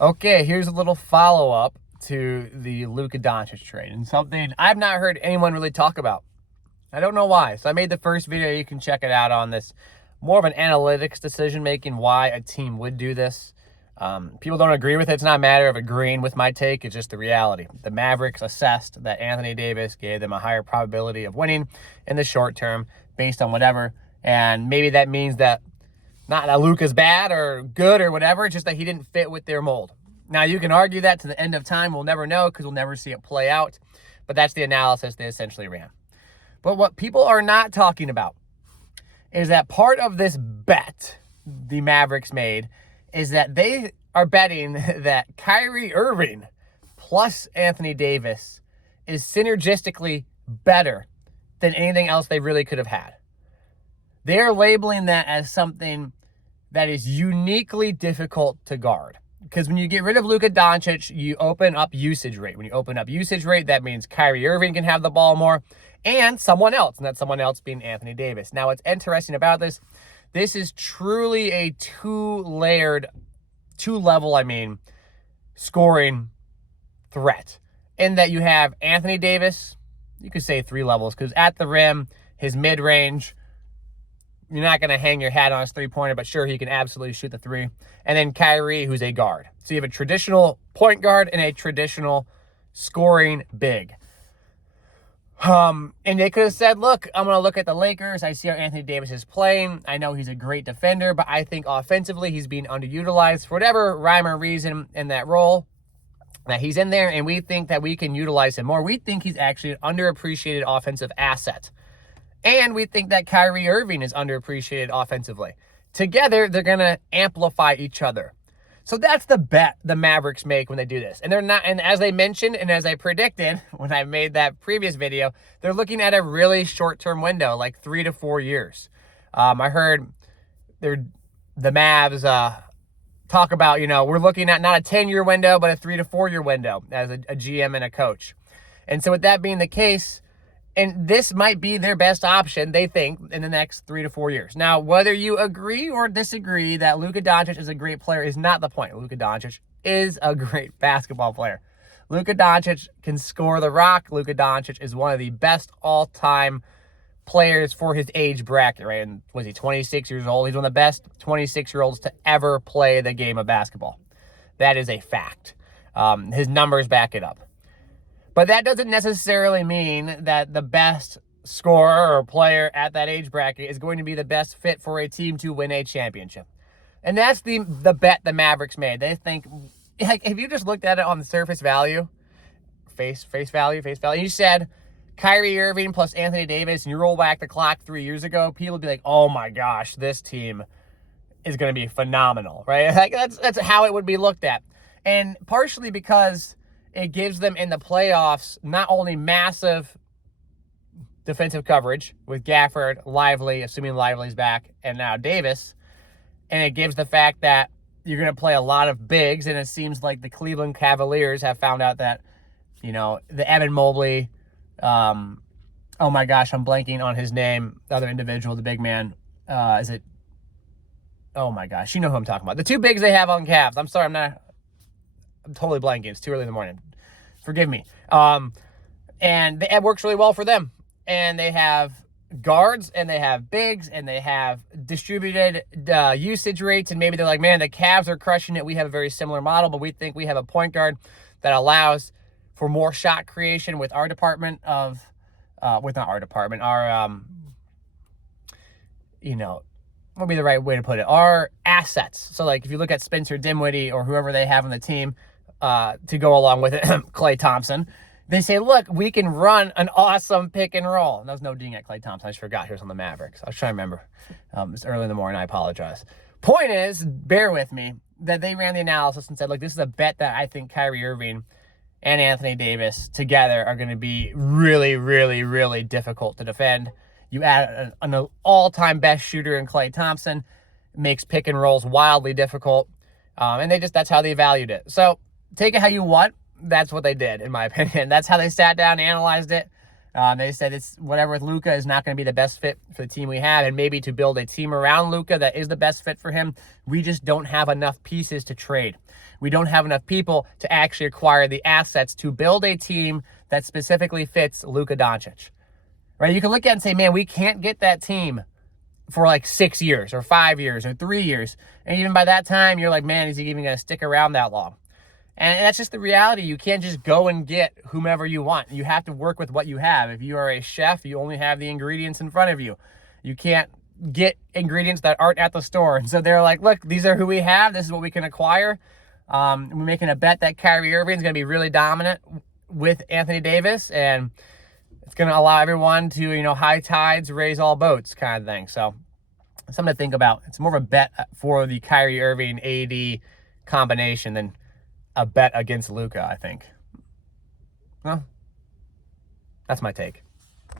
Okay, here's a little follow-up to the Luka Doncic trade, and something I've not heard anyone really talk about. I don't know why. So I made the first video. You can check it out on this. More of an analytics decision-making, why a team would do this. People don't agree with it. It's not a matter of agreeing with my take. It's just the reality. The Mavericks assessed that Anthony Davis gave them a higher probability of winning in the short term based on whatever. And maybe that means that not that Luka's bad or good or whatever, it's just that he didn't fit with their mold. Now, you can argue that to the end of time. We'll never know because we'll never see it play out. But that's the analysis they essentially ran. But what people are not talking about is that part of this bet the Mavericks made is that they are betting that Kyrie Irving plus Anthony Davis is synergistically better than anything else they really could have had. They are labeling that as something that is uniquely difficult to guard. Because when you get rid of Luka Doncic, you open up usage rate. When you open up usage rate, that means Kyrie Irving can have the ball more and someone else, and that someone else being Anthony Davis. Now, what's interesting about this is truly a two-level, scoring threat. In that you have Anthony Davis, you could say 3 levels, because at the rim, his mid-range, you're not going to hang your hat on his three-pointer, but sure, he can absolutely shoot the three. And then Kyrie, who's a guard. So you have a traditional point guard and a traditional scoring big. And they could have said, look, I'm going to look at the Lakers. I see how Anthony Davis is playing. I know he's a great defender, but I think offensively he's being underutilized for whatever rhyme or reason in that role that he's in there, and we think that we can utilize him more. We think he's actually an underappreciated offensive asset. And we think that Kyrie Irving is underappreciated offensively. Together, they're going to amplify each other. So that's the bet the Mavericks make when they do this. And they're not, and as I mentioned, and as I predicted when I made that previous video, they're looking at a really short-term window, like 3 to 4 years. I heard the Mavs talk about, we're looking at not a 10-year window, but a 3 to 4 year window as a GM and a coach. And so with that being the case, and this might be their best option, they think, in the next 3 to 4 years. Now, whether you agree or disagree that Luka Doncic is a great player is not the point. Luka Doncic is a great basketball player. Luka Doncic can score the rock. Luka Doncic is one of the best all-time players for his age bracket, right? And was he 26 years old? He's one of the best 26-year-olds to ever play the game of basketball. That is a fact. His numbers back it up. But that doesn't necessarily mean that the best scorer or player at that age bracket is going to be the best fit for a team to win a championship. And that's the bet the Mavericks made. They think, like, if you just looked at it on the surface value, face value, you said Kyrie Irving plus Anthony Davis, and you roll back the clock 3 years ago, people would be like, oh my gosh, this team is going to be phenomenal, right? Like that's how it would be looked at. And partially because it gives them in the playoffs not only massive defensive coverage with Gafford, Lively, assuming Lively's back, and now Davis, and it gives the fact that you're going to play a lot of bigs, and it seems like the Cleveland Cavaliers have found out that, the Evan Mobley, oh my gosh, I'm blanking on his name, the other individual, the big man, oh my gosh, you know who I'm talking about. The 2 bigs they have on Cavs. I'm sorry, I'm totally blanking. It's too early in the morning. Forgive me. And it works really well for them. And they have guards, and they have bigs, and they have distributed usage rates. And maybe they're like, man, the Cavs are crushing it. We have a very similar model, but we think we have a point guard that allows for more shot creation with our department of, what would be the right way to put it? Our assets. So, like, if you look at Spencer Dinwiddie or whoever they have on the team to go along with it, Klay Thompson, they say, look, we can run an awesome pick and roll. And that was no ding at Klay Thompson. I just forgot he was on the Mavericks. I was trying to remember. It's early in the morning. I apologize. Point is, bear with me, that they ran the analysis and said, look, this is a bet that I think Kyrie Irving and Anthony Davis together are going to be really, really, really difficult to defend. You add an all-time best shooter in Klay Thompson, makes pick and rolls wildly difficult. And that's how they valued it. So take it how you want. That's what they did, in my opinion. That's how they sat down and analyzed it. They said it's whatever with Luka is not going to be the best fit for the team we have, and maybe to build a team around Luka that is the best fit for him, we just don't have enough pieces to trade. We don't have enough people to actually acquire the assets to build a team that specifically fits Luka Doncic. Right? You can look at it and say, man, we can't get that team for like 6 years or 5 years or 3 years. And even by that time, you're like, man, is he even going to stick around that long? And that's just the reality. You can't just go and get whomever you want. You have to work with what you have. If you are a chef, you only have the ingredients in front of you. You can't get ingredients that aren't at the store. And so they're like, look, these are who we have. This is what we can acquire. We're making a bet that Kyrie Irving is going to be really dominant with Anthony Davis. And it's going to allow everyone to, high tides raise all boats kind of thing. So something to think about. It's more of a bet for the Kyrie Irving AD combination than a bet against Luka, I think. Well, that's my take.